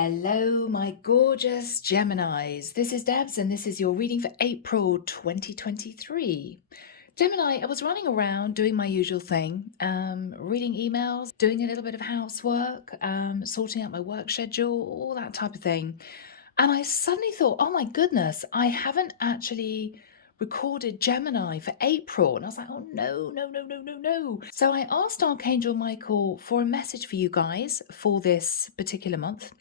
Hello, my gorgeous Geminis. This is Debs, and this is your reading for April 2023. Gemini, I was running around doing my usual thing, reading emails, doing a little bit of housework, sorting out my work schedule, all that type of thing. And I suddenly thought, oh my goodness, I haven't actually recorded Gemini for April. And I was like, oh no, no, no, no, no, no. So I asked Archangel Michael for a message for you guys for this particular month.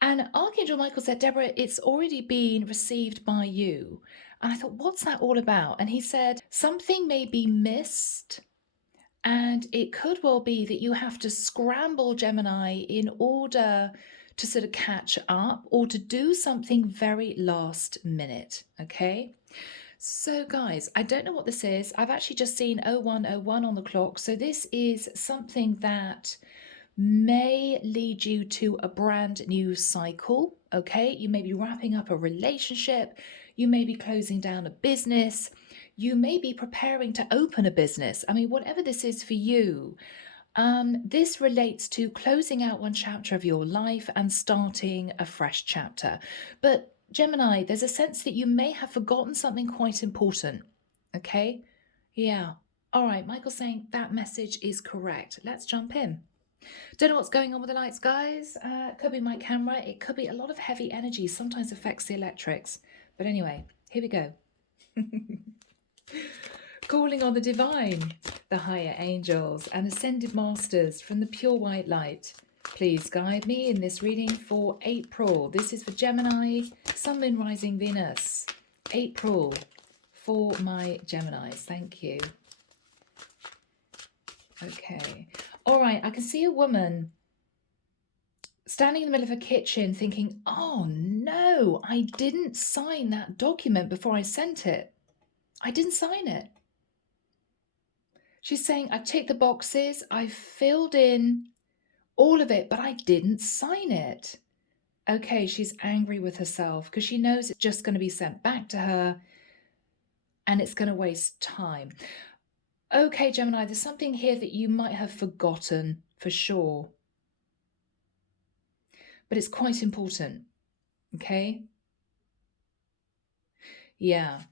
And Archangel Michael said, Deborah, it's already been received by you. And I thought, what's that all about? And he said, something may be missed. And it could well be that you have to scramble, Gemini, in order to sort of catch up or to do something very last minute. Okay. So, guys, I don't know what this is. I've actually just seen 0101 on the clock. So, this is something that may lead you to a brand new cycle. Okay, you may be wrapping up a relationship, you may be closing down a business, you may be preparing to open a business. I mean, whatever this is for you, this relates to closing out one chapter of your life and starting a fresh chapter. But Gemini, there's a sense that you may have forgotten something quite important. Okay, yeah. All right, Michael's saying that message is correct. Let's jump in. Don't know what's going on with the lights, guys. It could be my camera. It could be a lot of heavy energy. Sometimes affects the electrics. But anyway, here we go. Calling on the divine, the higher angels and ascended masters from the pure white light. Please guide me in this reading for April. This is for Gemini, Sun, Moon, Rising, Venus. April for my Geminis. Thank you. Okay. All right, I can see a woman standing in the middle of a kitchen thinking, oh no, I didn't sign that document before I sent it. I didn't sign it. She's saying, I ticked the boxes, I filled in all of it, but I didn't sign it. Okay, she's angry with herself because she knows it's just going to be sent back to her and it's going to waste time. Okay, Gemini, there's something here that you might have forgotten for sure. But it's quite important, okay? Yeah.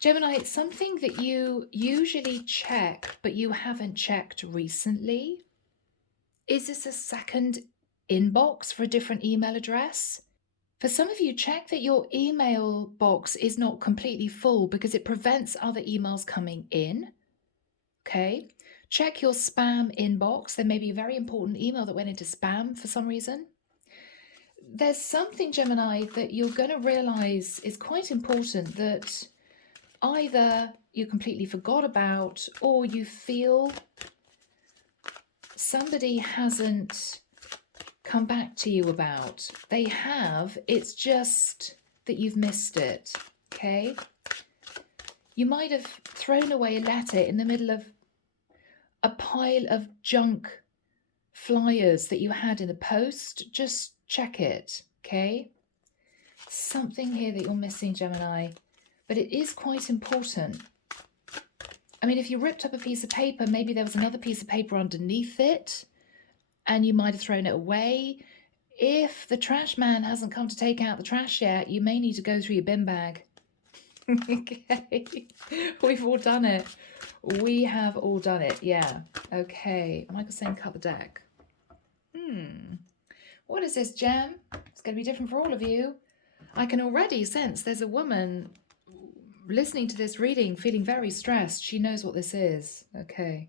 Gemini, it's something that you usually check, but you haven't checked recently. Is this a second inbox for a different email address? For some of you, check that your email box is not completely full because it prevents other emails coming in. Okay. Check your spam inbox. There may be a very important email that went into spam for some reason. There's something, Gemini, that you're going to realize is quite important that either you completely forgot about or you feel somebody hasn't come back to you about. They have, it's just that you've missed it, okay? You might have thrown away a letter in the middle of a pile of junk flyers that you had in the post. Just check it, okay? Something here that you're missing, Gemini, but it is quite important. I mean, if you ripped up a piece of paper, maybe there was another piece of paper underneath it and you might have thrown it away. If the trash man hasn't come to take out the trash yet, you may need to go through your bin bag. Okay, we've all done it. We have all done it, yeah. Okay, Michael's saying cut the deck. What is this, Gem? It's going to be different for all of you. I can already sense there's a woman listening to this reading feeling very stressed. She knows what this is. Okay.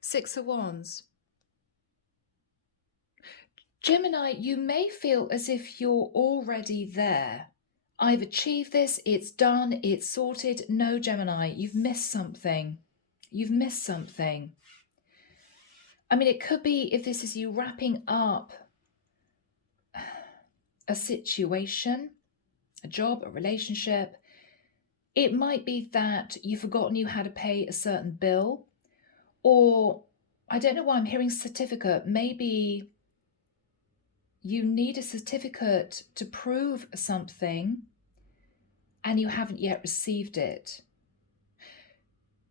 Six of Wands. Gemini, you may feel as if you're already there. I've achieved this, it's done, it's sorted. No, Gemini, you've missed something. You've missed something. I mean, it could be if this is you wrapping up a situation, a job, a relationship. It might be that you've forgotten you had to pay a certain bill, or I don't know why I'm hearing certificate. Maybe you need a certificate to prove something and you haven't yet received it.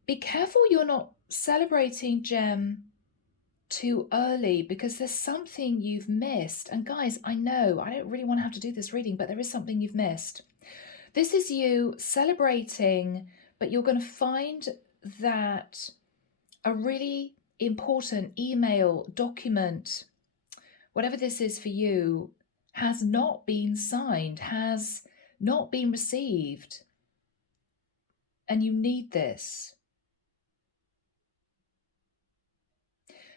Be careful you're not celebrating, Gem, too early, because there's something you've missed. And guys, I know I don't really want to have to do this reading, but there is something you've missed. This is you celebrating, but you're going to find that a really important email, document, whatever this is for you, has not been signed, has not been received. And you need this.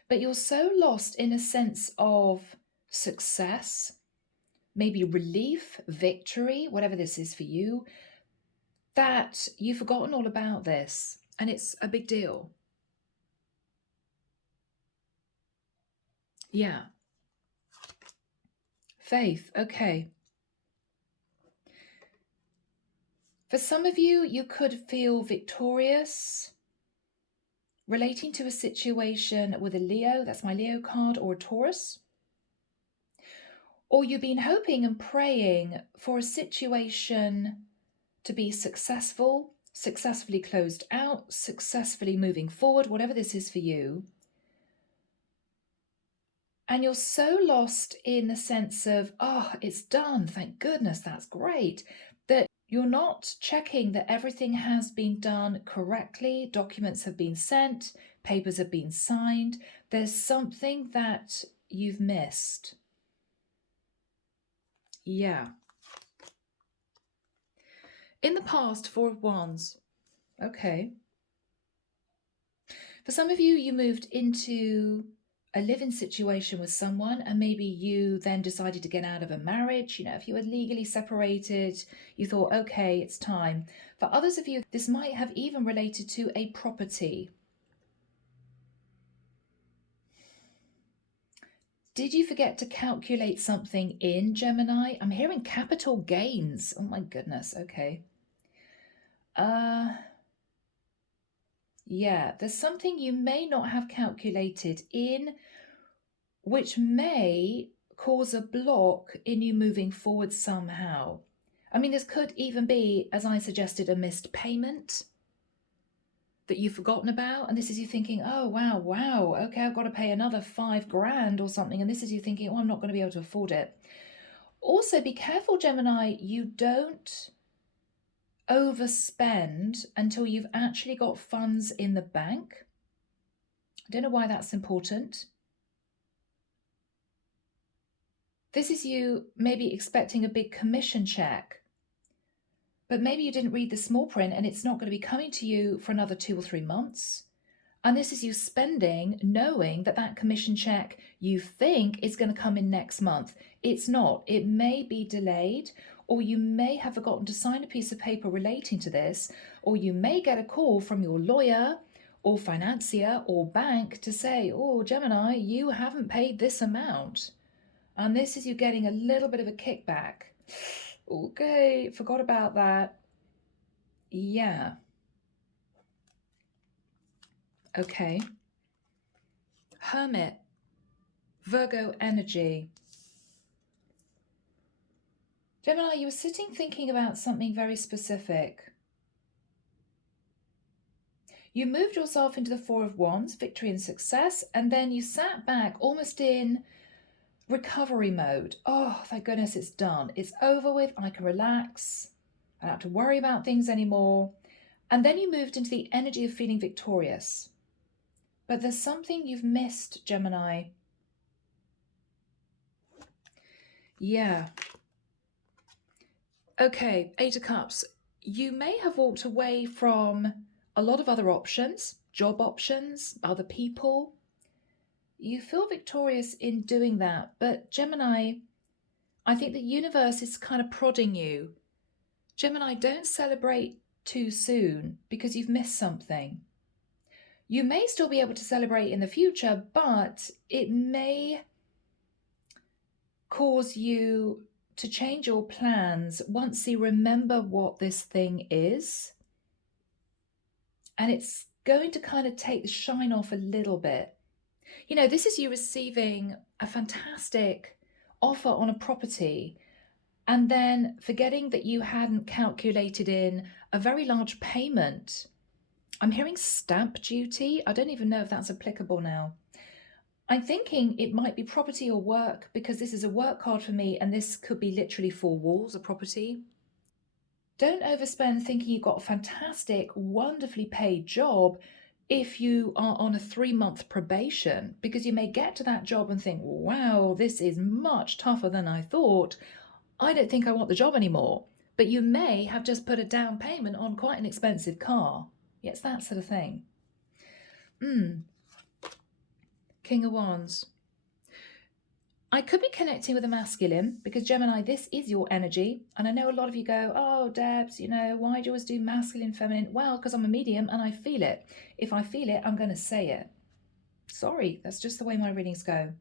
But you're so lost in a sense of success, maybe relief, victory, whatever this is for you, that you've forgotten all about this. And it's a big deal. Yeah. Faith. Okay. For some of you, you could feel victorious relating to a situation with a Leo, that's my Leo card, or a Taurus. Or you've been hoping and praying for a situation to be successful, successfully closed out, successfully moving forward, whatever this is for you. And you're so lost in the sense of, oh, it's done, thank goodness, that's great, that you're not checking that everything has been done correctly, documents have been sent, papers have been signed. There's something that you've missed. Yeah. In the past, Four of Wands. Okay. For some of you, you moved into a living situation with someone, and maybe you then decided to get out of a marriage. You know, if you were legally separated, you thought, okay, it's time. For others of you, this might have even related to a property. Did you forget to calculate something in, Gemini? I'm hearing capital gains. Oh my goodness. Okay. Yeah, there's something you may not have calculated in, which may cause a block in you moving forward somehow. I mean, this could even be, as I suggested, a missed payment that you've forgotten about. And this is you thinking, oh, wow, okay, I've got to pay another $5,000 or something. And this is you thinking, oh, I'm not going to be able to afford it. Also, be careful, Gemini, you don't overspend until you've actually got funds in the bank. I don't know why that's important. This is you maybe expecting a big commission check, but maybe you didn't read the small print and it's not going to be coming to you for another 2 or 3 months. And this is you spending knowing that that commission check you think is going to come in next month. It's not. It may be delayed, or you may have forgotten to sign a piece of paper relating to this, or you may get a call from your lawyer or financier or bank to say, oh, Gemini, you haven't paid this amount. And this is you getting a little bit of a kickback. Okay, forgot about that. Yeah. Okay. Hermit. Virgo energy. Gemini, you were sitting thinking about something very specific. You moved yourself into the Four of Wands, victory and success, and then you sat back almost in recovery mode. Oh, thank goodness it's done. It's over with. I can relax. I don't have to worry about things anymore. And then you moved into the energy of feeling victorious. But there's something you've missed, Gemini. Yeah. Okay, Eight of Cups. You may have walked away from a lot of other options, job options, other people. You feel victorious in doing that, but Gemini, I think the universe is kind of prodding you. Gemini, don't celebrate too soon because you've missed something. You may still be able to celebrate in the future, but it may cause you to change your plans once you remember what this thing is. And it's going to kind of take the shine off a little bit. You know, this is you receiving a fantastic offer on a property and then forgetting that you hadn't calculated in a very large payment. I'm hearing stamp duty. I don't even know if that's applicable now. I'm thinking it might be property or work because this is a work card for me and this could be literally 4 walls, a property. Don't overspend thinking you've got a fantastic, wonderfully paid job if you are on a 3-month probation, because you may get to that job and think, wow, this is much tougher than I thought. I don't think I want the job anymore. But you may have just put a down payment on quite an expensive car. Yeah, it's that sort of thing. King of Wands. I could be connecting with a masculine because Gemini, this is your energy. And I know a lot of you go, oh, Debs, why do you always do masculine, feminine? Well, because I'm a medium and I feel it. If I feel it, I'm going to say it. Sorry, that's just the way my readings go.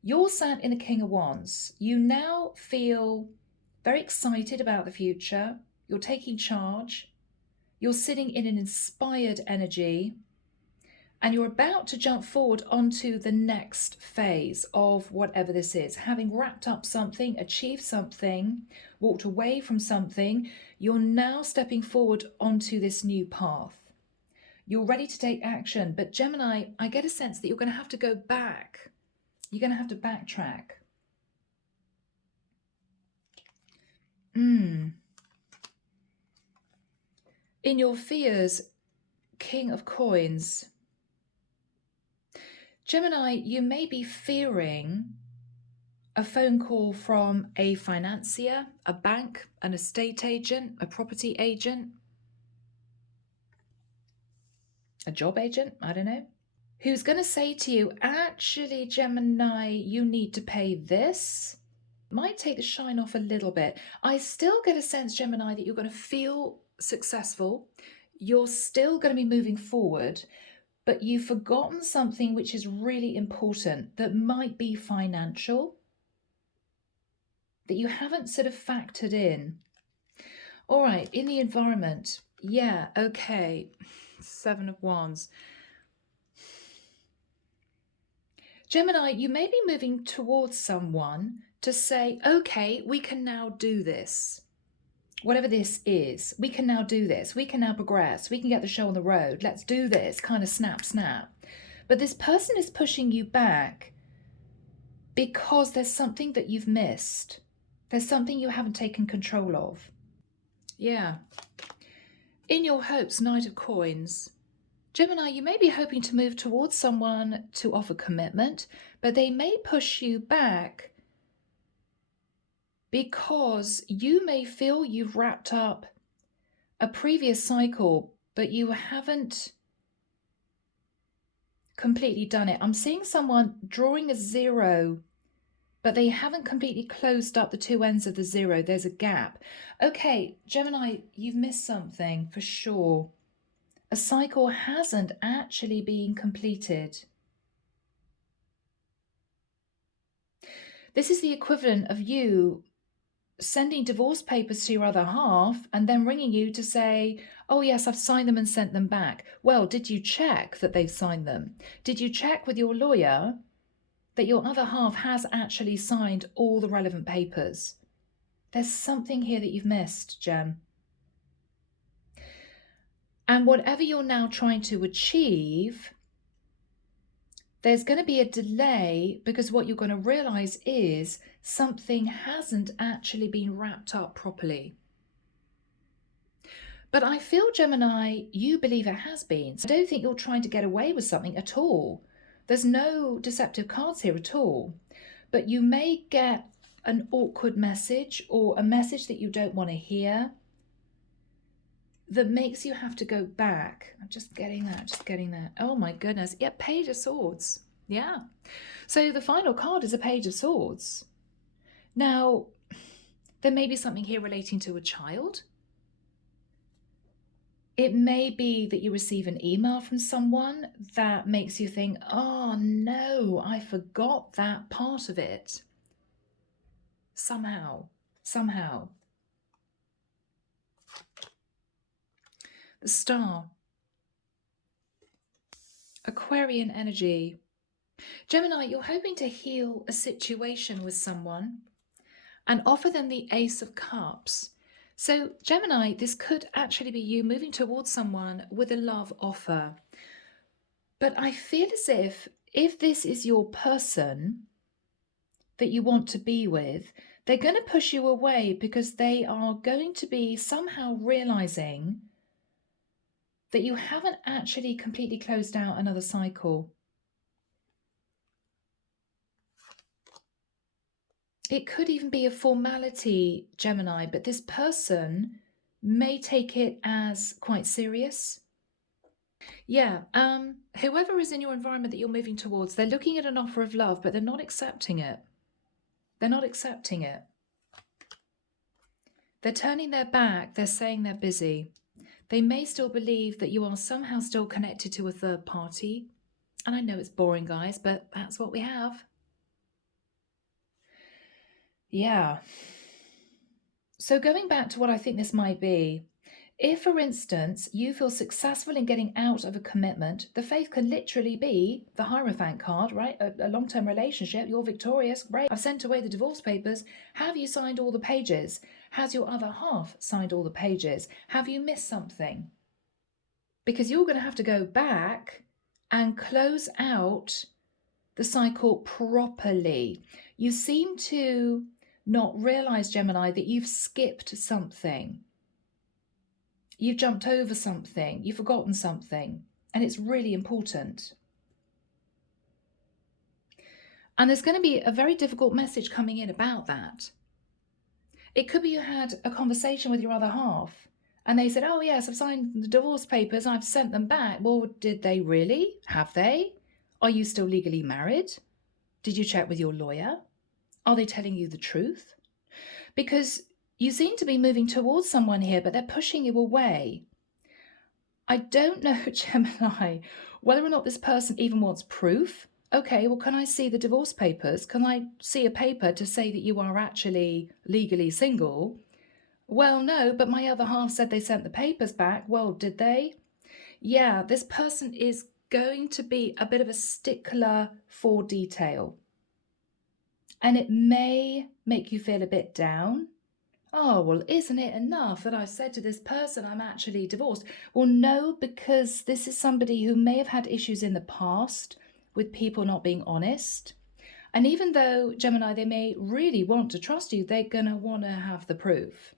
You're sat in the King of Wands. You now feel very excited about the future. You're taking charge. You're sitting in an inspired energy. And you're about to jump forward onto the next phase of whatever this is. Having wrapped up something, achieved something, walked away from something, you're now stepping forward onto this new path. You're ready to take action. But Gemini, I get a sense that you're going to have to go back. You're going to have to backtrack. In your fears, King of Coins. Gemini, you may be fearing a phone call from a financier, a bank, an estate agent, a property agent, a job agent, I don't know, who's going to say to you, actually, Gemini, you need to pay this. Might take the shine off a little bit. I still get a sense, Gemini, that you're going to feel successful. You're still going to be moving forward. But you've forgotten something which is really important that might be financial, that you haven't sort of factored in. All right, in the environment, yeah, okay, 7 of Wands. Gemini, you may be moving towards someone to say, okay, we can now do this. Whatever this is, we can now do this. We can now progress. We can get the show on the road. Let's do this, kind of snap, snap. But this person is pushing you back because there's something that you've missed. There's something you haven't taken control of. Yeah. In your hopes, Knight of Coins. Gemini, you may be hoping to move towards someone to offer commitment, but they may push you back because you may feel you've wrapped up a previous cycle, but you haven't completely done it. I'm seeing someone drawing a 0, but they haven't completely closed up the 2 ends of the 0. There's a gap. Okay, Gemini, you've missed something for sure. A cycle hasn't actually been completed. This is the equivalent of you sending divorce papers to your other half and then ringing you to say, oh yes, I've signed them and sent them back. Well, did you check that they've signed them? Did you check with your lawyer that your other half has actually signed all the relevant papers? There's something here that you've missed, Gem. And whatever you're now trying to achieve, there's going to be a delay because what you're going to realize is something hasn't actually been wrapped up properly. But I feel, Gemini, you believe it has been. So I don't think you're trying to get away with something at all. There's no deceptive cards here at all. But you may get an awkward message or a message that you don't want to hear that makes you have to go back. I'm just getting that. Oh my goodness. Yeah, Page of Swords. Yeah. So the final card is a Page of Swords. Now, there may be something here relating to a child. It may be that you receive an email from someone that makes you think, oh no, I forgot that part of it. Somehow. The Star. Aquarian energy. Gemini, you're hoping to heal a situation with someone and offer them the Ace of Cups. So, Gemini, this could actually be you moving towards someone with a love offer. But I feel as if this is your person that you want to be with, they're going to push you away because they are going to be somehow realizing that you haven't actually completely closed out another cycle. It could even be a formality, Gemini, but this person may take it as quite serious. Yeah, whoever is in your environment that you're moving towards, they're looking at an offer of love, but they're not accepting it. They're not accepting it. They're turning their back. They're saying they're busy. They may still believe that you are somehow still connected to a third party. And I know it's boring, guys, but that's what we have. Yeah. So going back to what I think this might be, if, for instance, you feel successful in getting out of a commitment, the faith can literally be the Hierophant card, right? A long-term relationship, you're victorious, great. I've sent away the divorce papers. Have you signed all the pages? Has your other half signed all the pages? Have you missed something? Because you're going to have to go back and close out the cycle properly. You seem to not realize, Gemini, that you've skipped something. You've jumped over something, you've forgotten something, and it's really important. And there's going to be a very difficult message coming in about that. It could be you had a conversation with your other half, and they said, oh yes, I've signed the divorce papers, I've sent them back. Well, did they really? Have they? Are you still legally married? Did you check with your lawyer? Are they telling you the truth? Because you seem to be moving towards someone here, but they're pushing you away. I don't know, Gemini, whether or not this person even wants proof. Okay, well, can I see the divorce papers? Can I see a paper to say that you are actually legally single? Well, no, but my other half said they sent the papers back. Well, did they? Yeah, this person is going to be a bit of a stickler for detail. And it may make you feel a bit down. Oh, well, isn't it enough that I said to this person I'm actually divorced? Well, no, because this is somebody who may have had issues in the past with people not being honest. And even though, Gemini, they may really want to trust you, they're going to want to have the proof.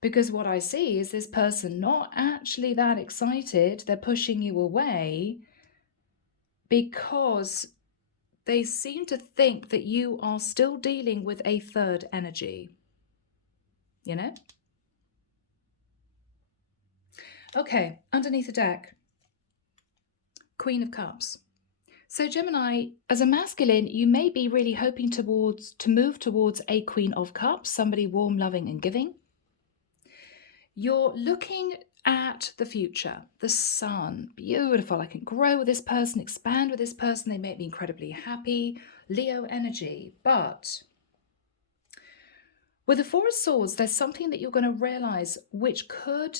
Because what I see is this person not actually that excited. They're pushing you away because they seem to think that you are still dealing with a third energy. You know? Okay, underneath the deck, Queen of Cups. So Gemini, as a masculine, you may be really hoping to move towards a Queen of Cups, somebody warm, loving, and giving. You're looking at the future, the sun, beautiful. I can grow with this person, expand with this person. They make me incredibly happy. Leo energy. But with the Four of Swords, there's something that you're going to realize which could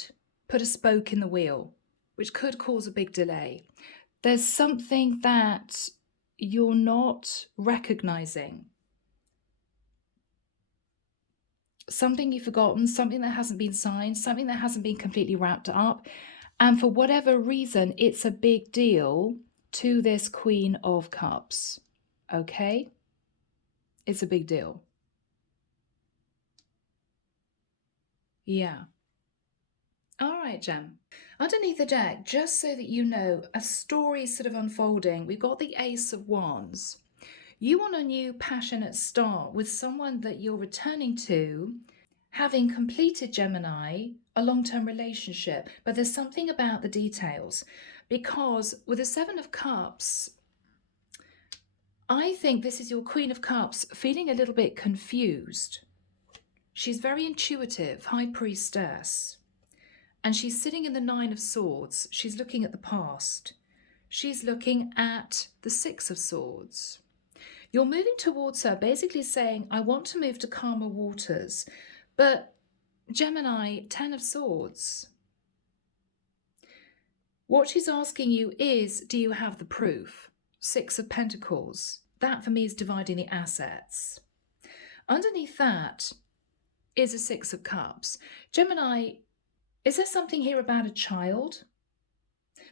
put a spoke in the wheel, which could cause a big delay. There's something that you're not recognizing. Something you've forgotten, something that hasn't been signed, something that hasn't been completely wrapped up. And for whatever reason, it's a big deal to this Queen of Cups. Okay? It's a big deal. Yeah. All right, Gem. Underneath the deck, just so that you know, a story sort of unfolding. We've got the Ace of Wands. You want a new passionate start with someone that you're returning to, having completed, Gemini, a long-term relationship. But there's something about the details, because with the Seven of Cups, I think this is your Queen of Cups feeling a little bit confused. She's very intuitive, High Priestess. And she's sitting in the Nine of Swords. She's looking at the past. She's looking at the Six of Swords. You're moving towards her, basically saying, I want to move to calmer waters. But Gemini, Ten of Swords. What she's asking you is, do you have the proof? Six of Pentacles. That for me is dividing the assets. Underneath that is a Six of Cups. Gemini, is there something here about a child?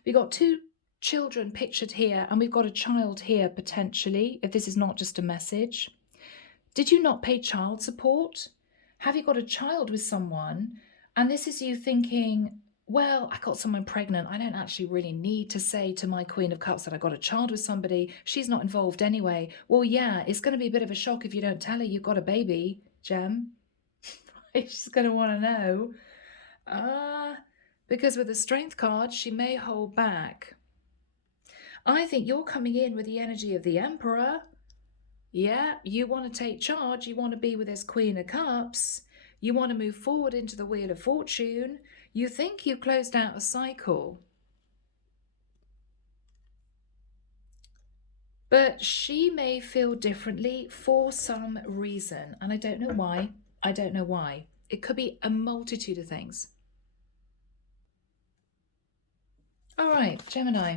We've got two children pictured here, and we've got a child here potentially, if this is not just a message. Did you not pay child support? Have you got a child with someone, and this is you thinking, well, I got someone pregnant. I don't actually really need to say to my Queen of Cups that I got a child with somebody. She's not involved anyway. Well, yeah, it's going to be a bit of a shock if you don't tell her you've got a baby, Gem. She's going to want to know. Because with the Strength card, she may hold back. I think you're coming in with the energy of the Emperor. Yeah, you want to take charge. You want to be with this Queen of Cups. You want to move forward into the Wheel of Fortune. You think you've closed out a cycle. But she may feel differently for some reason. And I don't know why. I don't know why. It could be a multitude of things. All right, Gemini.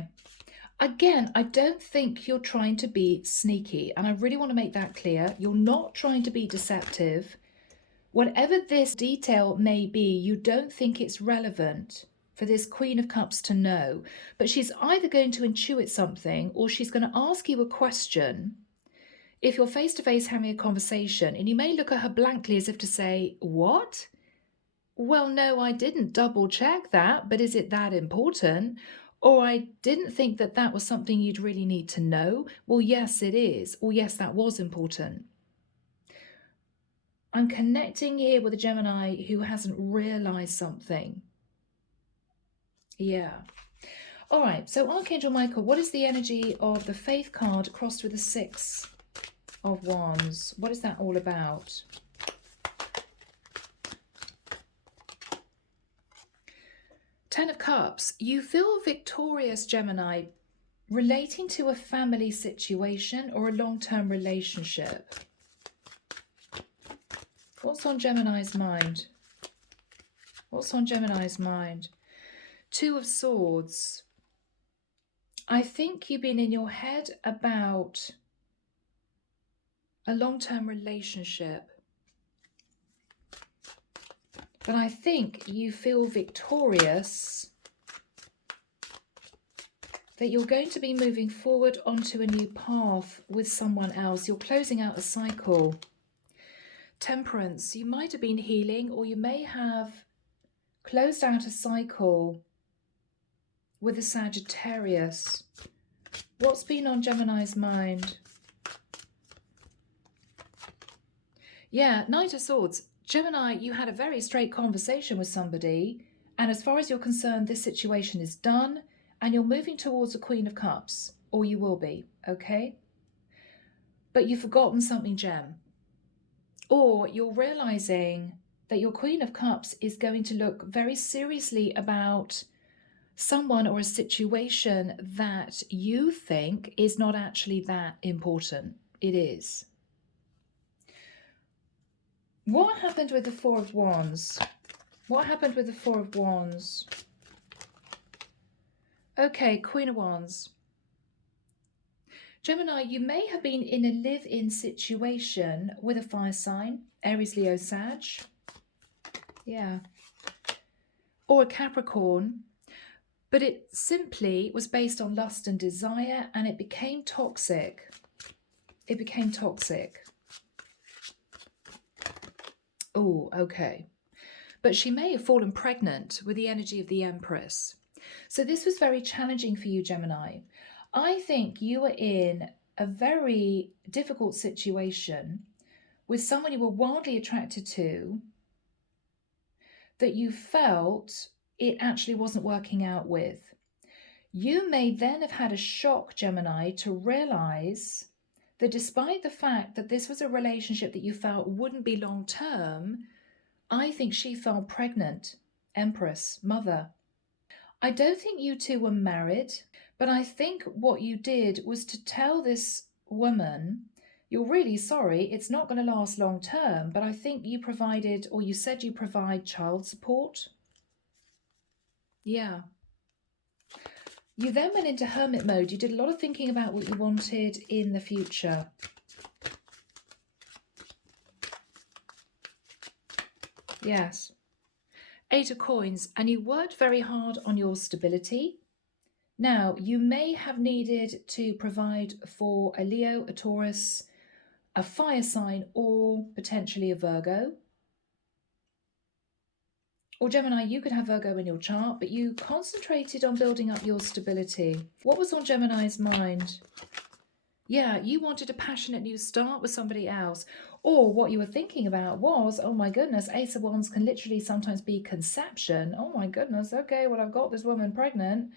Again, I don't think you're trying to be sneaky. And I really want to make that clear. You're not trying to be deceptive. Whatever this detail may be, you don't think it's relevant for this Queen of Cups to know. But she's either going to intuit something, or she's going to ask you a question. If you're face-to-face having a conversation, and you may look at her blankly as if to say, what? Well, no, I didn't double check that, but is it that important? Or I didn't think that that was something you'd really need to know. Well, yes, it is. Or yes, that was important. I'm connecting here with a Gemini who hasn't realized something. Yeah. All right. So Archangel Michael, what is the energy of the Faith card crossed with the Six of Wands? What is that all about? Ten of Cups. You feel victorious, Gemini, relating to a family situation or a long-term relationship. What's on Gemini's mind? What's on Gemini's mind? Two of Swords. I think you've been in your head about a long-term relationship. But I think you feel victorious that you're going to be moving forward onto a new path with someone else. You're closing out a cycle. Temperance. You might have been healing, or you may have closed out a cycle with a Sagittarius. What's been on Gemini's mind? Yeah, Knight of Swords. Gemini, you had a very straight conversation with somebody, and as far as you're concerned, this situation is done, and you're moving towards a Queen of Cups, or you will be, okay? But you've forgotten something, Gem. Or you're realizing that your Queen of Cups is going to look very seriously about someone or a situation that you think is not actually that important. It is. What happened with the Four of Wands? What happened with the Four of Wands? Okay, Queen of Wands. Gemini, you may have been in a live-in situation with a fire sign, Aries, Leo, Sag. Yeah. Or a Capricorn. But it simply was based on lust and desire, and it became toxic. It became toxic. Oh, okay. But she may have fallen pregnant with the energy of the Empress. So this was very challenging for you, Gemini. I think you were in a very difficult situation with someone you were wildly attracted to that you felt it actually wasn't working out with. You may then have had a shock, Gemini, to realize that despite the fact that this was a relationship that you felt wouldn't be long-term, I think she fell pregnant. Empress, mother. I don't think you two were married, but I think what you did was to tell this woman, you're really sorry, it's not going to last long-term, but I think you provided, or you said you provide child support. Yeah. You then went into hermit mode. You did a lot of thinking about what you wanted in the future. Yes. 8 of coins. And you worked very hard on your stability. Now, you may have needed to provide for a Leo, a Taurus, a fire sign, or potentially a Virgo. Or Gemini, you could have Virgo in your chart, but you concentrated on building up your stability. What was on Gemini's mind? Yeah, you wanted a passionate new start with somebody else. Or what you were thinking about was, oh my goodness, Ace of Wands can literally sometimes be conception. Oh my goodness, okay, well, I've got this woman pregnant.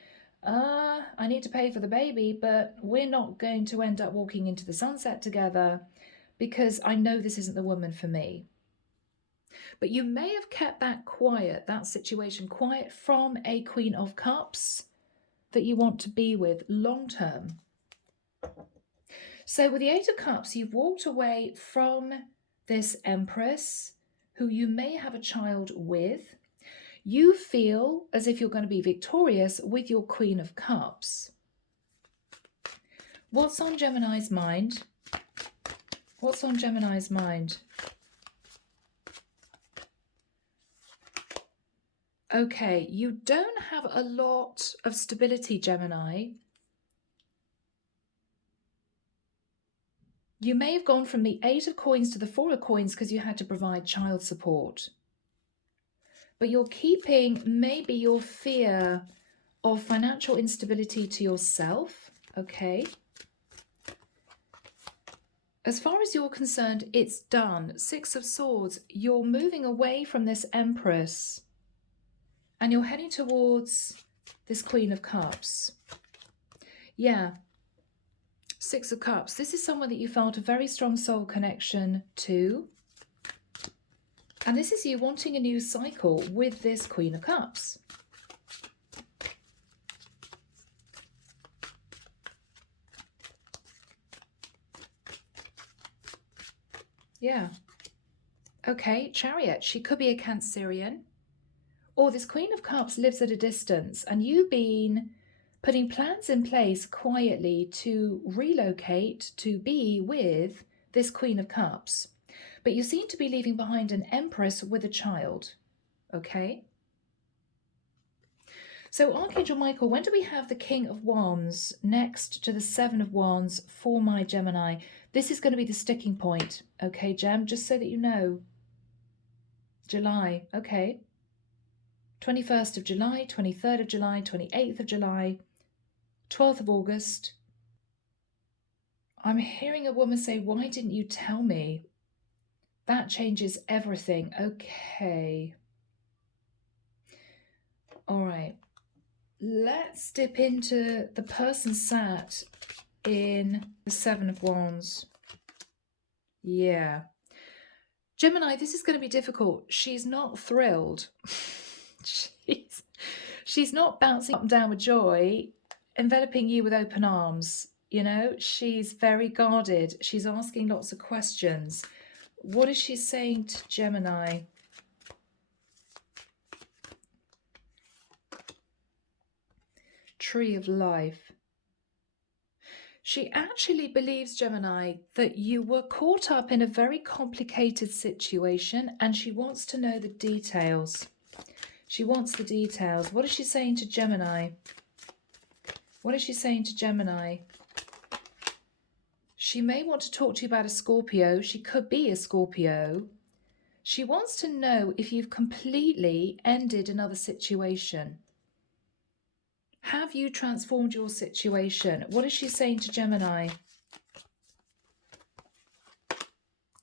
I need to pay for the baby, but we're not going to end up walking into the sunset together because I know this isn't the woman for me. But you may have kept that quiet, that situation quiet from a Queen of Cups that you want to be with long term. So with the 8 of Cups, you've walked away from this Empress who you may have a child with. You feel as if you're going to be victorious with your Queen of Cups. What's on Gemini's mind? What's on Gemini's mind? Okay, you don't have a lot of stability, Gemini. You may have gone from the 8 of coins to the 4 of coins because you had to provide child support. But you're keeping maybe your fear of financial instability to yourself, okay? As far as you're concerned, it's done. 6 of Swords, you're moving away from this Empress and you're heading towards this Queen of Cups. Yeah. 6 of Cups. This is someone that you felt a very strong soul connection to. And this is you wanting a new cycle with this Queen of Cups. Yeah. Okay, Chariot. She could be a Cancerian. Or this Queen of Cups lives at a distance and you've been putting plans in place quietly to relocate to be with this Queen of Cups. But you seem to be leaving behind an Empress with a child, okay? So Archangel Michael, when do we have the King of Wands next to the 7 of Wands for my Gemini? This is going to be the sticking point, okay, Gem? Just so that you know. July, okay. 21st of July, 23rd of July, 28th of July, 12th of August. I'm hearing a woman say, why didn't you tell me? That changes everything. Okay. All right. Let's dip into the person sat in the 7 of Wands. Yeah. Gemini, this is going to be difficult. She's not thrilled. She's not bouncing up and down with joy, enveloping you with open arms. You know, she's very guarded. She's asking lots of questions. What is she saying to Gemini? Tree of Life. She actually believes, Gemini, that you were caught up in a very complicated situation and she wants to know the details. She wants the details. What is she saying to Gemini? What is she saying to Gemini? She may want to talk to you about a Scorpio. She could be a Scorpio. She wants to know if you've completely ended another situation. Have you transformed your situation? What is she saying to Gemini?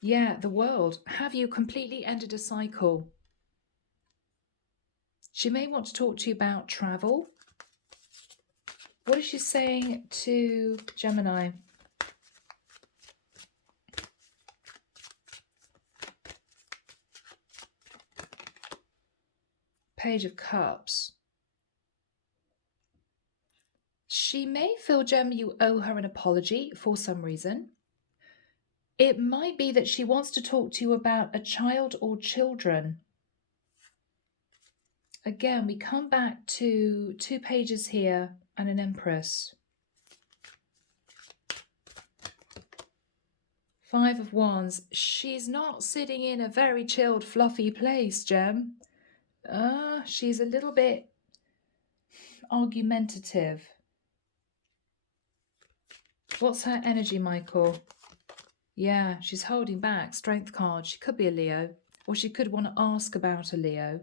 Yeah, the World. Have you completely ended a cycle? She may want to talk to you about travel. What is she saying to Gemini? Page of Cups. She may feel, Gem, you owe her an apology for some reason. It might be that she wants to talk to you about a child or children. Again, we come back to 2 pages here and an empress. 5 of Wands. She's not sitting in a very chilled, fluffy place, Gem. She's a little bit argumentative. What's her energy, Michael? Yeah, she's holding back. Strength card. She could be a Leo, or she could want to ask about a Leo.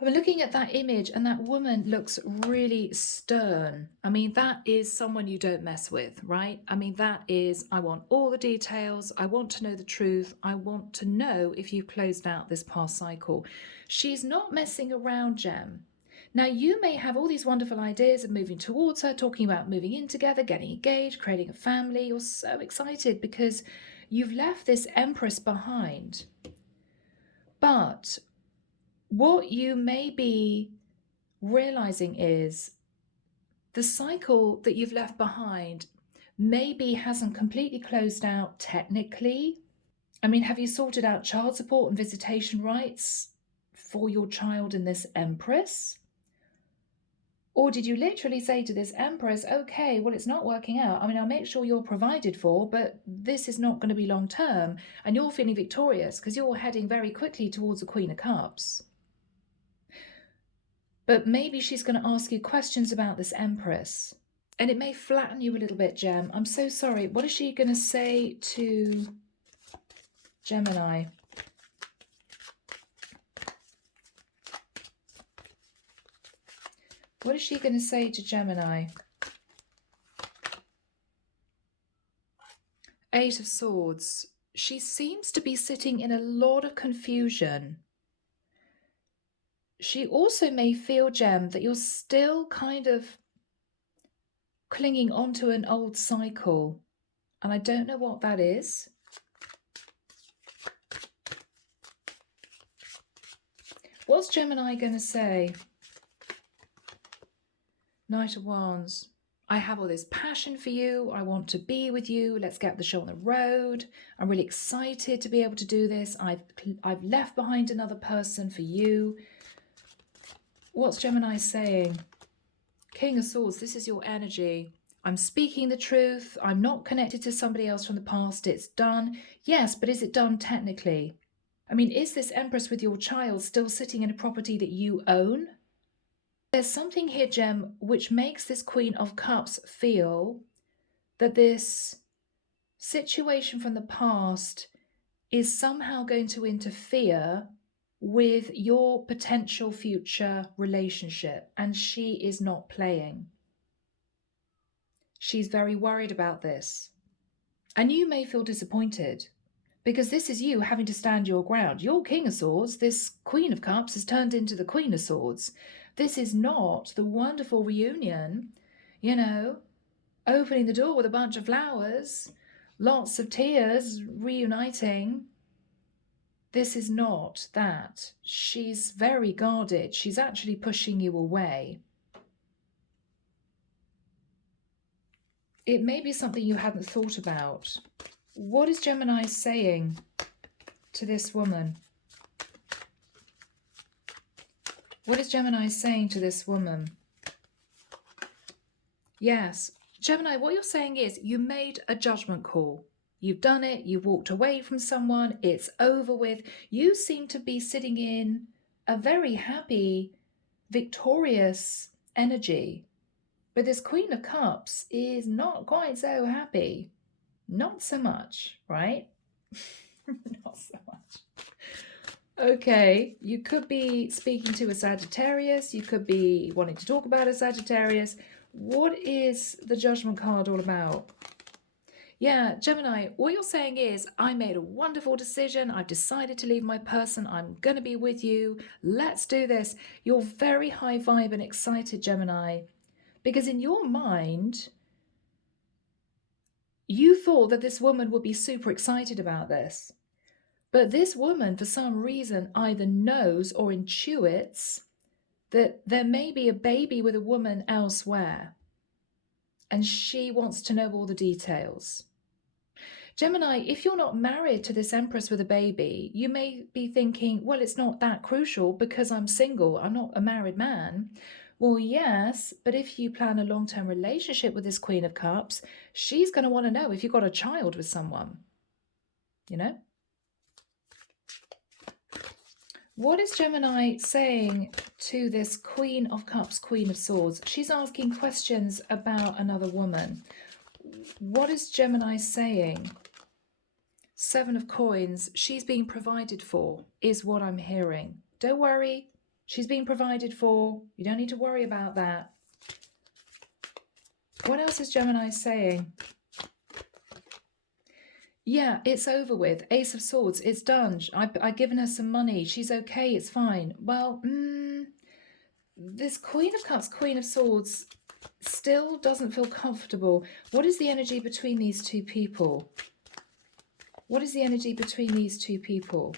I'm looking at that image and that woman looks really stern. I mean, that is someone you don't mess with, right? I mean, that is, I want all the details. I want to know the truth. I want to know if you've closed out this past cycle. She's not messing around, Gem. Now, you may have all these wonderful ideas of moving towards her, talking about moving in together, getting engaged, creating a family. You're so excited because you've left this empress behind. But what you may be realizing is the cycle that you've left behind maybe hasn't completely closed out technically. I mean, have you sorted out child support and visitation rights for your child in this empress? Or did you literally say to this empress, okay, well, it's not working out. I mean, I'll make sure you're provided for, but this is not going to be long term. And you're feeling victorious because you're heading very quickly towards the Queen of Cups. But maybe she's going to ask you questions about this empress. And it may flatten you a little bit, Gem. I'm so sorry. What is she going to say to Gemini? What is she going to say to Gemini? 8 of Swords. She seems to be sitting in a lot of confusion. She also may feel, Gem, that you're still kind of clinging onto an old cycle. And I don't know what that is. What's Gemini going to say? Knight of Wands. I have all this passion for you. I want to be with you. Let's get the show on the road. I'm really excited to be able to do this. I've left behind another person for you. What's Gemini saying? King of Swords, this is your energy. I'm speaking the truth. I'm not connected to somebody else from the past. It's done. Yes, but is it done technically? I mean, is this Empress with your child still sitting in a property that you own? There's something here, Gem, which makes this Queen of Cups feel that this situation from the past is somehow going to interfere with your potential future relationship, and she is not playing. She's very worried about this. And you may feel disappointed because this is you having to stand your ground. You're King of Swords. This Queen of Cups has turned into the Queen of Swords. This is not the wonderful reunion, you know, opening the door with a bunch of flowers, lots of tears, reuniting. This is not that. She's very guarded. She's actually pushing you away. It may be something you hadn't thought about. What is Gemini saying to this woman? What is Gemini saying to this woman? Yes, Gemini, what you're saying is you made a judgment call. You've done it. You've walked away from someone. It's over with. You seem to be sitting in a very happy, victorious energy. But this Queen of Cups is not quite so happy. Not so much, right? Not so much. Okay, you could be speaking to a Sagittarius. You could be wanting to talk about a Sagittarius. What is the Judgment card all about? Yeah, Gemini, what you're saying is, I made a wonderful decision. I've decided to leave my person. I'm going to be with you. Let's do this. You're very high vibe and excited, Gemini, because in your mind, you thought that this woman would be super excited about this. But this woman, for some reason, either knows or intuits that there may be a baby with a woman elsewhere. And she wants to know all the details. Gemini, if you're not married to this Empress with a baby, you may be thinking, well, it's not that crucial because I'm single. I'm not a married man. Well, yes, but if you plan a long-term relationship with this Queen of Cups, she's going to want to know if you've got a child with someone, you know? What is Gemini saying to this Queen of Cups, Queen of Swords? She's asking questions about another woman. What is Gemini saying? Seven of Coins. She's being provided for, is what I'm hearing. Don't worry. She's being provided for. You don't need to worry about that. What else is Gemini saying? Yeah, it's over with. Ace of Swords, it's done. I've given her some money. She's okay, it's fine. Well, this Queen of Cups, Queen of Swords still doesn't feel comfortable. What is the energy between these two people? What is the energy between these two people?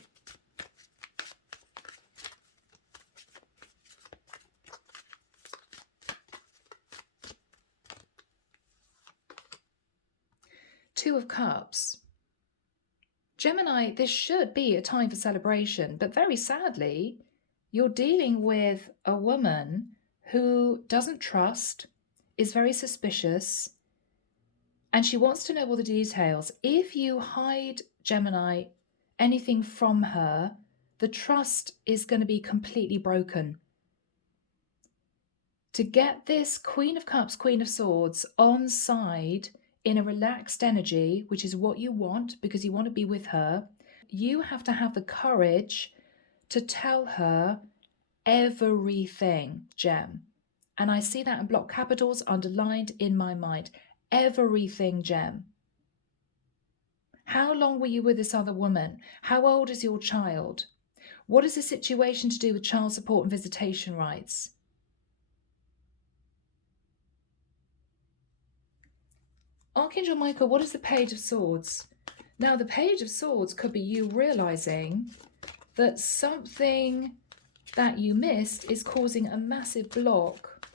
Two of Cups. Gemini, this should be a time for celebration, but very sadly, you're dealing with a woman who doesn't trust, is very suspicious, and she wants to know all the details. If you hide, Gemini, anything from her, the trust is going to be completely broken. To get this Queen of Cups, Queen of Swords on side in a relaxed energy, which is what you want because you want to be with her, you have to have the courage to tell her everything, Gem. And I see that in block capitals underlined in my mind. Everything, Gem. How long were you with this other woman? How old is your child? What is the situation to do with child support and visitation rights? Archangel Michael, what is the Page of Swords? Now, the Page of Swords could be you realizing that something that you missed is causing a massive block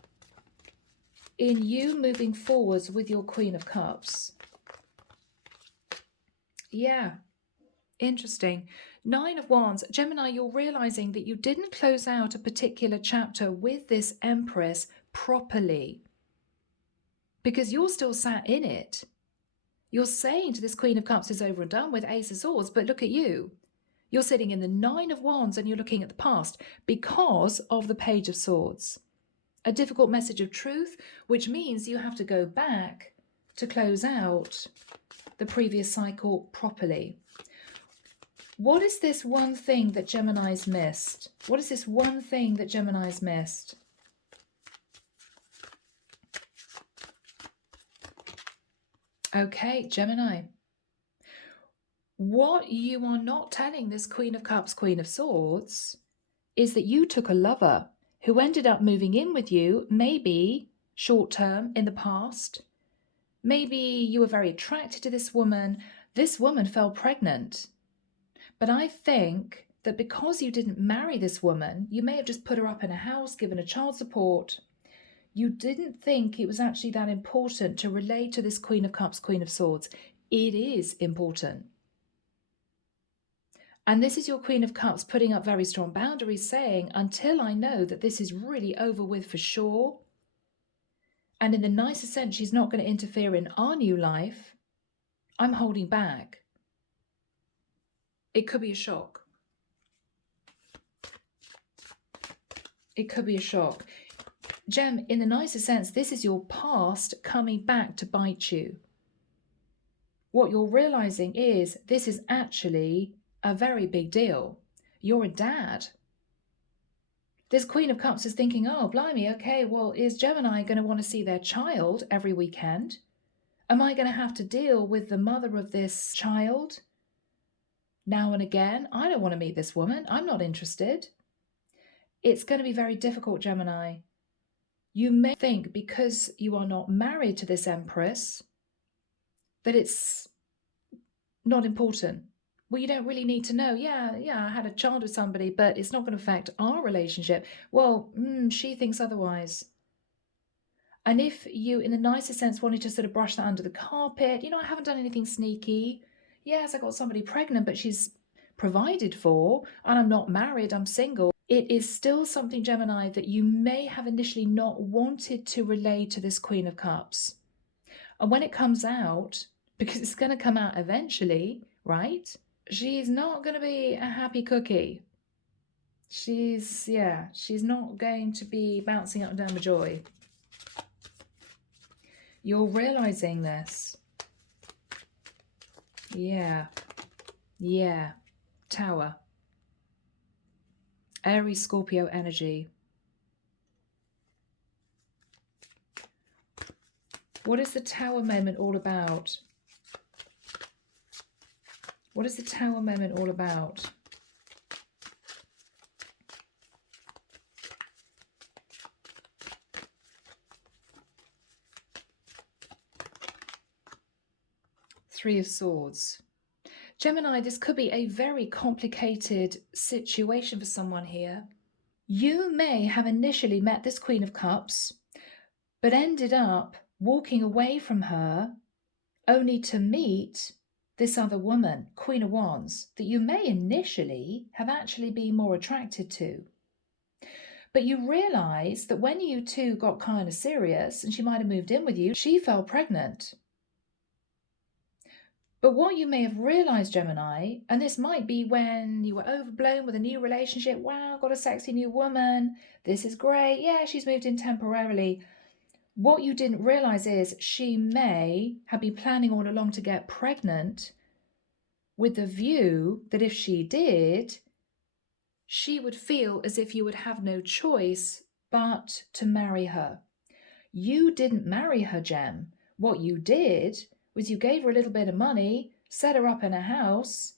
in you moving forwards with your Queen of Cups. Yeah, interesting. Nine of Wands. Gemini, you're realizing that you didn't close out a particular chapter with this Empress properly because you're still sat in it. You're saying to this Queen of Cups is over and done with, Ace of Swords, but look at you. You're sitting in the Nine of Wands and you're looking at the past because of the Page of Swords. A difficult message of truth, which means you have to go back to close out the previous cycle properly. What is this one thing that Gemini's missed? What is this one thing that Gemini's missed? Okay, Gemini. What you are not telling this Queen of Cups, Queen of Swords, is that you took a lover who ended up moving in with you, maybe short term in the past. Maybe you were very attracted to this woman. This woman fell pregnant. But I think that because you didn't marry this woman, you may have just put her up in a house, given her child support. You didn't think it was actually that important to relate to this Queen of Cups, Queen of Swords. It is important. And this is your Queen of Cups putting up very strong boundaries, saying, until I know that this is really over with for sure, and in the nicest sense, she's not going to interfere in our new life, I'm holding back. It could be a shock. It could be a shock. Gem, in the nicest sense, this is your past coming back to bite you. What you're realizing is this is actually a very big deal. You're a dad. This Queen of Cups is thinking, oh, blimey, okay, well, is Gemini going to want to see their child every weekend? Am I going to have to deal with the mother of this child now and again? I don't want to meet this woman. I'm not interested. It's going to be very difficult, Gemini. You may think because you are not married to this Empress that it's not important. Well, you don't really need to know. Yeah, I had a child with somebody, but it's not going to affect our relationship. Well, she thinks otherwise. And if you, in the nicest sense, wanted to sort of brush that under the carpet, I haven't done anything sneaky. Yes, I got somebody pregnant, but she's provided for, and I'm not married, I'm single. it is still something, Gemini, that you may have initially not wanted to relay to this Queen of Cups. And when it comes out, because it's going to come out eventually, right? She's not going to be a happy cookie. She's not going to be bouncing up and down with joy. You're realizing this. Yeah. Tower. Aries, Scorpio energy. What is the Tower moment all about? What is the Tower moment all about? Three of Swords. Gemini, this could be a very complicated situation for someone here. You may have initially met this Queen of Cups, but ended up walking away from her only to meet this other woman, Queen of Wands, that you may initially have actually been more attracted to. But you realise that when you two got kind of serious and she might have moved in with you, she fell pregnant. But what you may have realised, Gemini, and this might be when you were overblown with a new relationship, wow, got a sexy new woman, this is great, yeah, she's moved in temporarily. What you didn't realise is she may have been planning all along to get pregnant with the view that if she did, she would feel as if you would have no choice but to marry her. You didn't marry her, Gem. What you did was you gave her a little bit of money, set her up in a house.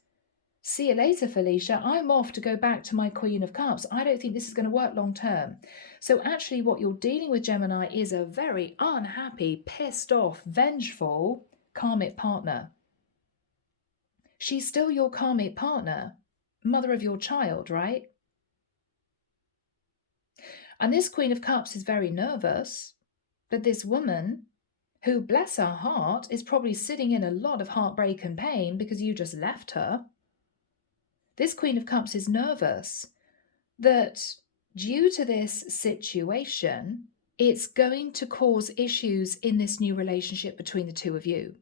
See you later, Felicia. I'm off to go back to my Queen of Cups. I don't think this is going to work long term. So actually what you're dealing with, Gemini, is a very unhappy, pissed off, vengeful karmic partner. She's still your karmic partner, mother of your child, right? And this Queen of Cups is very nervous, but this woman, who, bless her heart, is probably sitting in a lot of heartbreak and pain because you just left her. This Queen of Cups is nervous that due to this situation, it's going to cause issues in this new relationship between the two of you.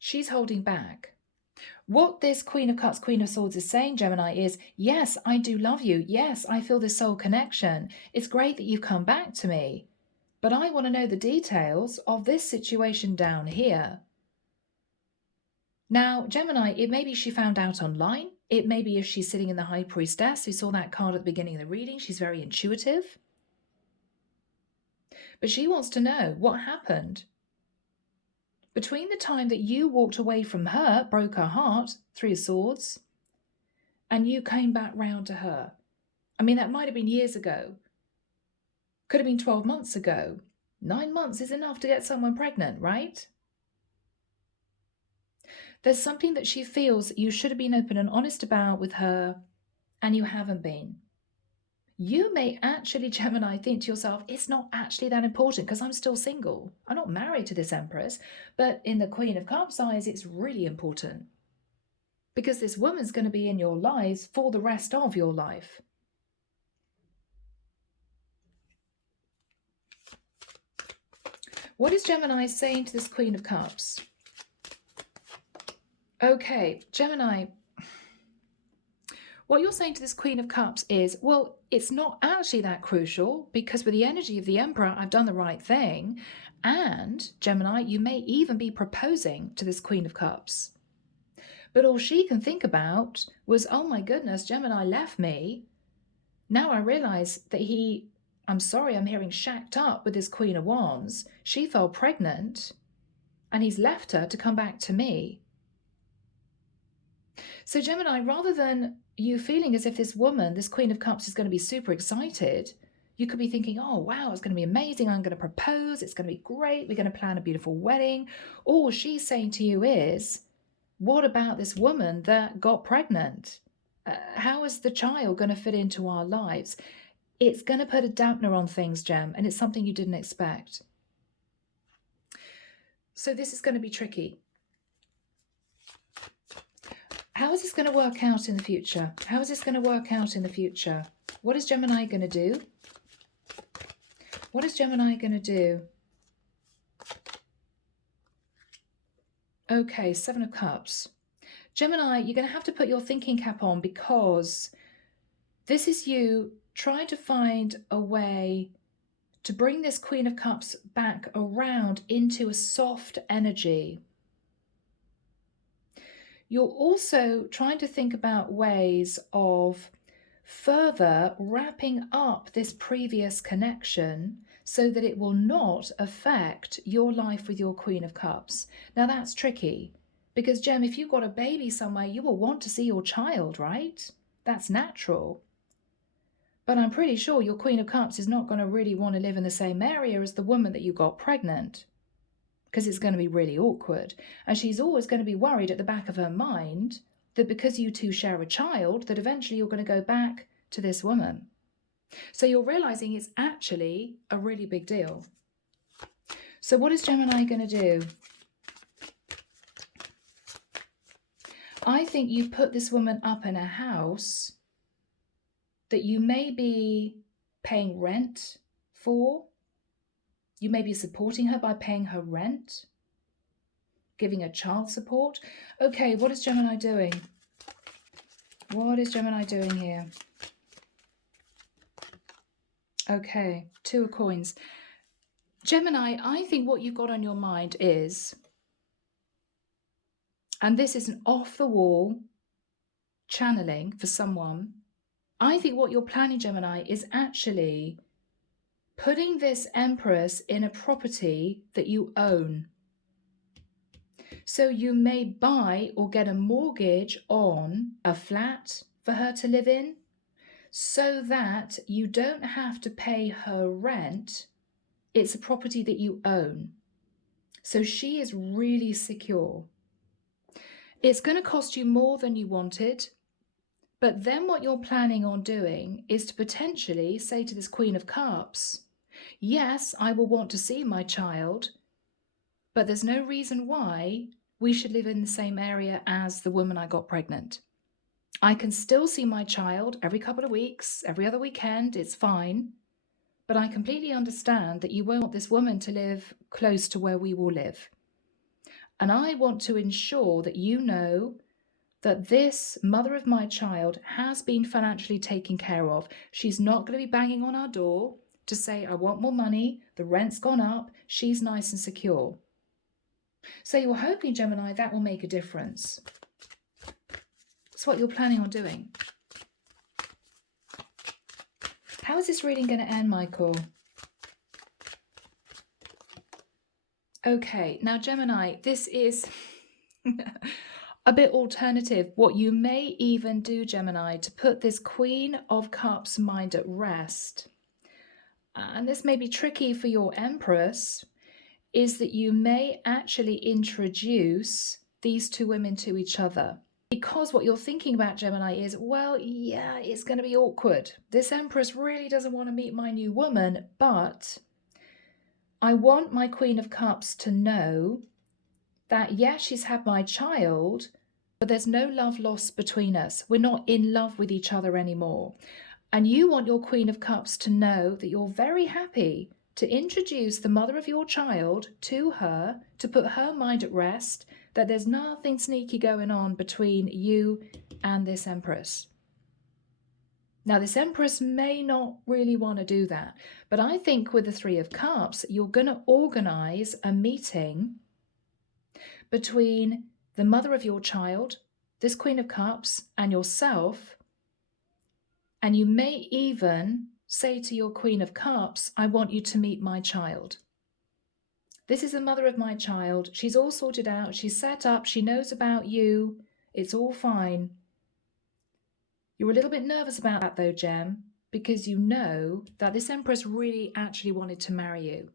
She's holding back. What this Queen of Cups, Queen of Swords is saying, Gemini, is, yes, I do love you. Yes, I feel this soul connection. It's great that you've come back to me. But I want to know the details of this situation down here. Now, Gemini, it may be she found out online. It may be if she's sitting in the High Priestess. We saw that card at the beginning of the reading. She's very intuitive. But she wants to know what happened between the time that you walked away from her, broke her heart, Three of Swords, and you came back round to her. I mean, that might have been years ago. Could have been 12 months ago. 9 months is enough to get someone pregnant, right? There's something that she feels you should have been open and honest about with her, and you haven't been. You may actually, Gemini, think to yourself, it's not actually that important because I'm still single. I'm not married to this Empress. But in the Queen of Cups eyes, it's really important. Because this woman's going to be in your lives for the rest of your life. What is Gemini saying to this Queen of Cups? Okay, Gemini, what you're saying to this Queen of Cups is, well, it's not actually that crucial because with the energy of the Emperor, I've done the right thing. And, Gemini, you may even be proposing to this Queen of Cups. But all she can think about was, oh my goodness, Gemini left me. Now I realise that I'm sorry, I'm hearing shacked up with this Queen of Wands. She fell pregnant and he's left her to come back to me. So Gemini, rather than you feeling as if this woman, this Queen of Cups, is going to be super excited, you could be thinking, oh, wow, it's going to be amazing. I'm going to propose. It's going to be great. We're going to plan a beautiful wedding. All she's saying to you is, what about this woman that got pregnant? How is the child going to fit into our lives? It's going to put a dampener on things, Gem, and it's something you didn't expect. So this is going to be tricky. How is this going to work out in the future? How is this going to work out in the future? What is Gemini going to do? What is Gemini going to do? Okay, Seven of Cups. Gemini, you're going to have to put your thinking cap on, because this is you trying to find a way to bring this Queen of Cups back around into a soft energy. You're also trying to think about ways of further wrapping up this previous connection so that it will not affect your life with your Queen of Cups. Now that's tricky, because Gem, if you've got a baby somewhere, you will want to see your child, right? That's natural. But I'm pretty sure your Queen of Cups is not going to really want to live in the same area as the woman that you got pregnant, because it's going to be really awkward. And she's always going to be worried at the back of her mind that because you two share a child, that eventually you're going to go back to this woman. So you're realizing it's actually a really big deal. So what is Gemini going to do? I think you put this woman up in a house that you may be paying rent for. You may be supporting her by paying her rent, giving her child support. Okay, what is Gemini doing? What is Gemini doing here? Okay, Two of Coins. Gemini, I think what you've got on your mind is, and this is an off-the-wall channeling for someone, I think what you're planning, Gemini, is actually putting this Empress in a property that you own. So you may buy or get a mortgage on a flat for her to live in, so that you don't have to pay her rent. It's a property that you own. So she is really secure. It's going to cost you more than you wanted, but then what you're planning on doing is to potentially say to this Queen of Cups, yes, I will want to see my child, but there's no reason why we should live in the same area as the woman I got pregnant. I can still see my child every couple of weeks, every other weekend, it's fine. But I completely understand that you won't want this woman to live close to where we will live. And I want to ensure that you know that this mother of my child has been financially taken care of. She's not going to be banging on our door to say, I want more money, the rent's gone up, she's nice and secure. So you're hoping, Gemini, that will make a difference. It's what you're planning on doing. How is this reading going to end, Michael? Okay, now Gemini, this is a bit alternative. What you may even do, Gemini, to put this Queen of Cups mind at rest, and this may be tricky for your Empress, is that you may actually introduce these two women to each other. Because what you're thinking about, Gemini, is, well, yeah, it's going to be awkward. This Empress really doesn't want to meet my new woman, but I want my Queen of Cups to know that, yeah, she's had my child, but there's no love lost between us. We're not in love with each other anymore. And you want your Queen of Cups to know that you're very happy to introduce the mother of your child to her, to put her mind at rest, that there's nothing sneaky going on between you and this Empress. Now, this Empress may not really want to do that, but I think with the Three of Cups, you're going to organize a meeting between the mother of your child, this Queen of Cups, and yourself, and you may even say to your Queen of Cups, I want you to meet my child. This is the mother of my child. She's all sorted out. She's set up. She knows about you. It's all fine. You're a little bit nervous about that though, Gem, because you know that this Empress really actually wanted to marry you.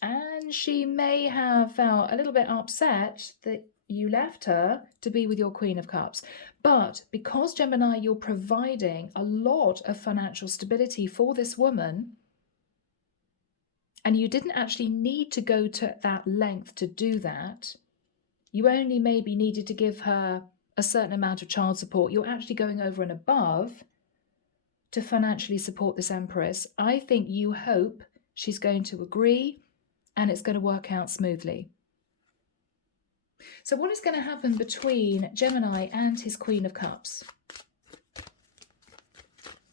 And she may have felt a little bit upset that you left her to be with your Queen of Cups. But because, Gemini, you're providing a lot of financial stability for this woman, and you didn't actually need to go to that length to do that. You only maybe needed to give her a certain amount of child support. You're actually going over and above to financially support this empress. I think you hope she's going to agree and it's going to work out smoothly. So what is going to happen between Gemini and his Queen of Cups?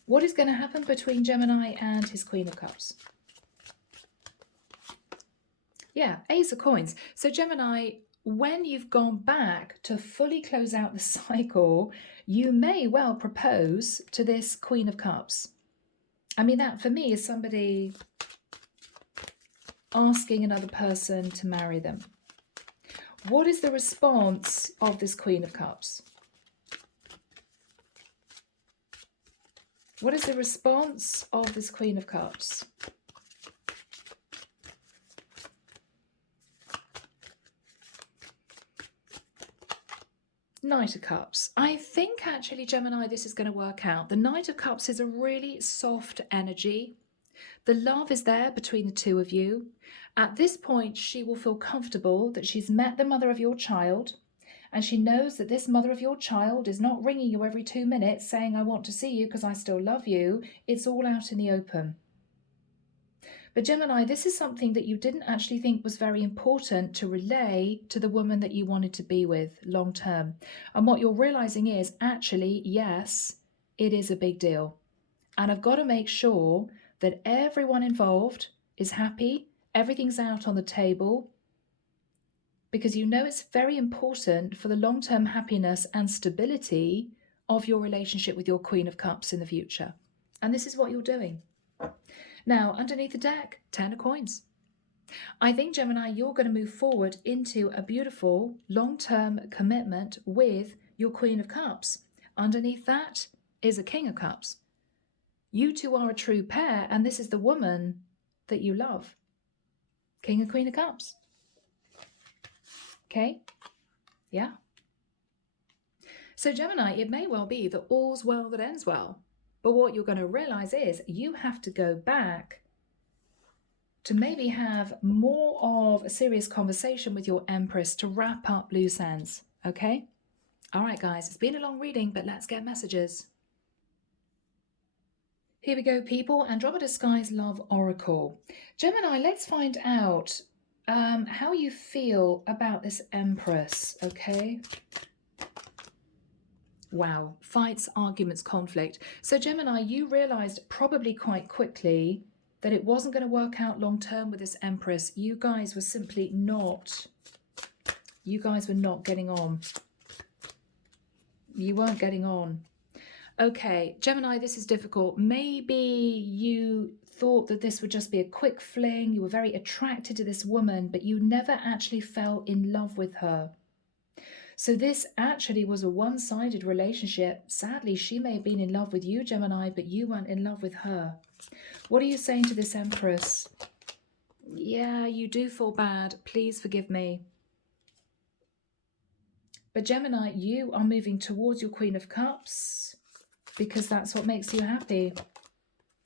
What is going to happen between Gemini and his Queen of Cups? Yeah, Ace of Coins. So Gemini, when you've gone back to fully close out the cycle, you may well propose to this Queen of Cups. I mean, that for me is somebody asking another person to marry them. What is the response of this Queen of Cups? What is the response of this Queen of Cups? Knight of Cups. I think actually, Gemini, this is going to work out. The Knight of Cups is a really soft energy. The love is there between the two of you. At this point, she will feel comfortable that she's met the mother of your child, and she knows that this mother of your child is not ringing you every 2 minutes saying, I want to see you because I still love you. It's all out in the open. But Gemini, this is something that you didn't actually think was very important to relay to the woman that you wanted to be with long term. And what you're realizing is actually, yes, it is a big deal. And I've got to make sure that everyone involved is happy, everything's out on the table, because you know it's very important for the long-term happiness and stability of your relationship with your Queen of Cups in the future. And this is what you're doing. Now, underneath the deck, 10 of Coins. I think, Gemini, you're going to move forward into a beautiful long-term commitment with your Queen of Cups. Underneath that is a King of Cups. You two are a true pair, and this is the woman that you love. King and Queen of Cups. Okay? Yeah. So, Gemini, it may well be that all's well that ends well. But what you're going to realize is you have to go back to maybe have more of a serious conversation with your Empress to wrap up loose ends. Okay? All right, guys, it's been a long reading, but let's get messages. Here we go, people. Andromeda Sky's Love Oracle. Gemini, let's find out how you feel about this Empress, okay? Wow, fights, arguments, conflict. So Gemini, you realized probably quite quickly that it wasn't going to work out long term with this Empress. You guys were simply not, you guys were not getting on. You weren't getting on. Okay, Gemini, this is difficult. Maybe you thought that this would just be a quick fling. You were very attracted to this woman, but you never actually fell in love with her. So this actually was a one-sided relationship. Sadly, she may have been in love with you, Gemini, but you weren't in love with her. What are you saying to this Empress? Yeah, you do feel bad. Please forgive me. But Gemini, you are moving towards your Queen of Cups because that's what makes you happy.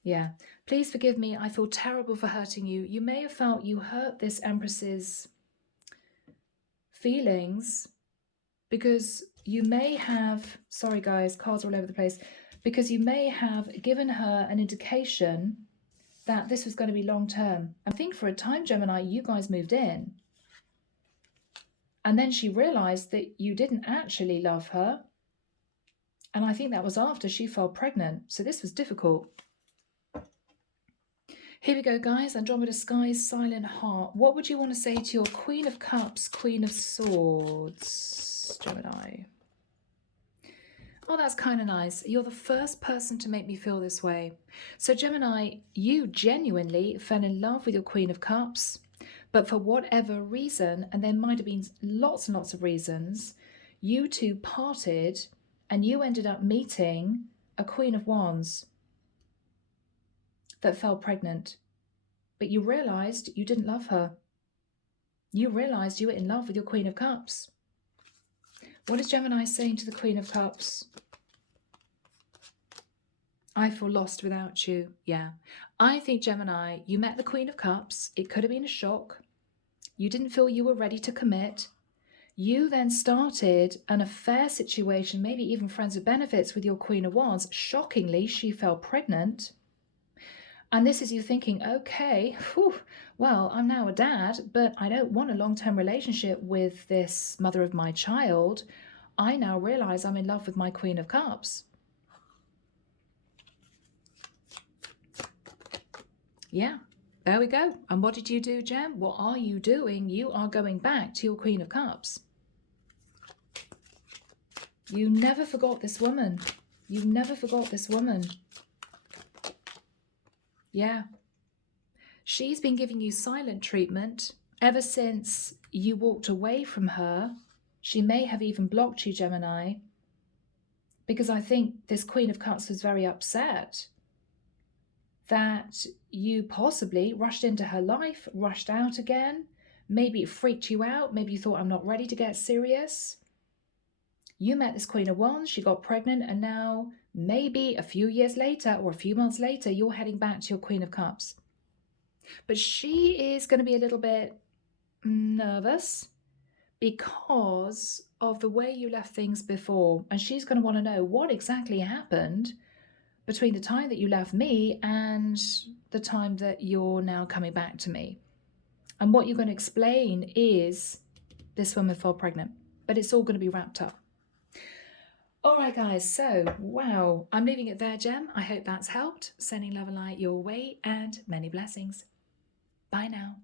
Yeah. Please forgive me. I feel terrible for hurting you. You may have felt you hurt this Empress's feelings because you may have, sorry guys, cards are all over the place, because you may have given her an indication that this was going to be long term. I think for a time, Gemini, you guys moved in. And then she realized that you didn't actually love her. And I think that was after she fell pregnant. So this was difficult. Here we go, guys. Andromeda Sky's Silent Heart. What would you want to say to your Queen of Cups, Queen of Swords, Gemini? Oh, that's kind of nice. You're the first person to make me feel this way. So Gemini, you genuinely fell in love with your Queen of Cups, but for whatever reason, and there might have been lots and lots of reasons, you two parted and you ended up meeting a Queen of Wands that fell pregnant. But you realized you didn't love her. You realized you were in love with your Queen of Cups. What is Gemini saying to the Queen of Cups? I feel lost without you. Yeah. I think, Gemini, you met the Queen of Cups. It could have been a shock. You didn't feel you were ready to commit. You then started an affair situation, maybe even friends with benefits with your Queen of Wands. Shockingly, she fell pregnant. And this is you thinking, okay, well, I'm now a dad, but I don't want a long-term relationship with this mother of my child. I now realize I'm in love with my Queen of Cups. Yeah, there we go. And what did you do, Gem? What are you doing? You are going back to your Queen of Cups. You never forgot this woman. You never forgot this woman. Yeah. She's been giving you silent treatment ever since you walked away from her. She may have even blocked you, Gemini, because I think this Queen of Cups was very upset that you possibly rushed into her life, rushed out again. Maybe it freaked you out. Maybe you thought, I'm not ready to get serious. You met this Queen of Wands, she got pregnant, and now maybe a few years later or a few months later, you're heading back to your Queen of Cups. But she is going to be a little bit nervous because of the way you left things before. And she's going to want to know what exactly happened between the time that you left me and the time that you're now coming back to me. And what you're going to explain is this woman fell pregnant, but it's all going to be wrapped up. All right, guys, so wow, I'm leaving it there, Gem. I hope that's helped. Sending love and light your way and many blessings. Bye now.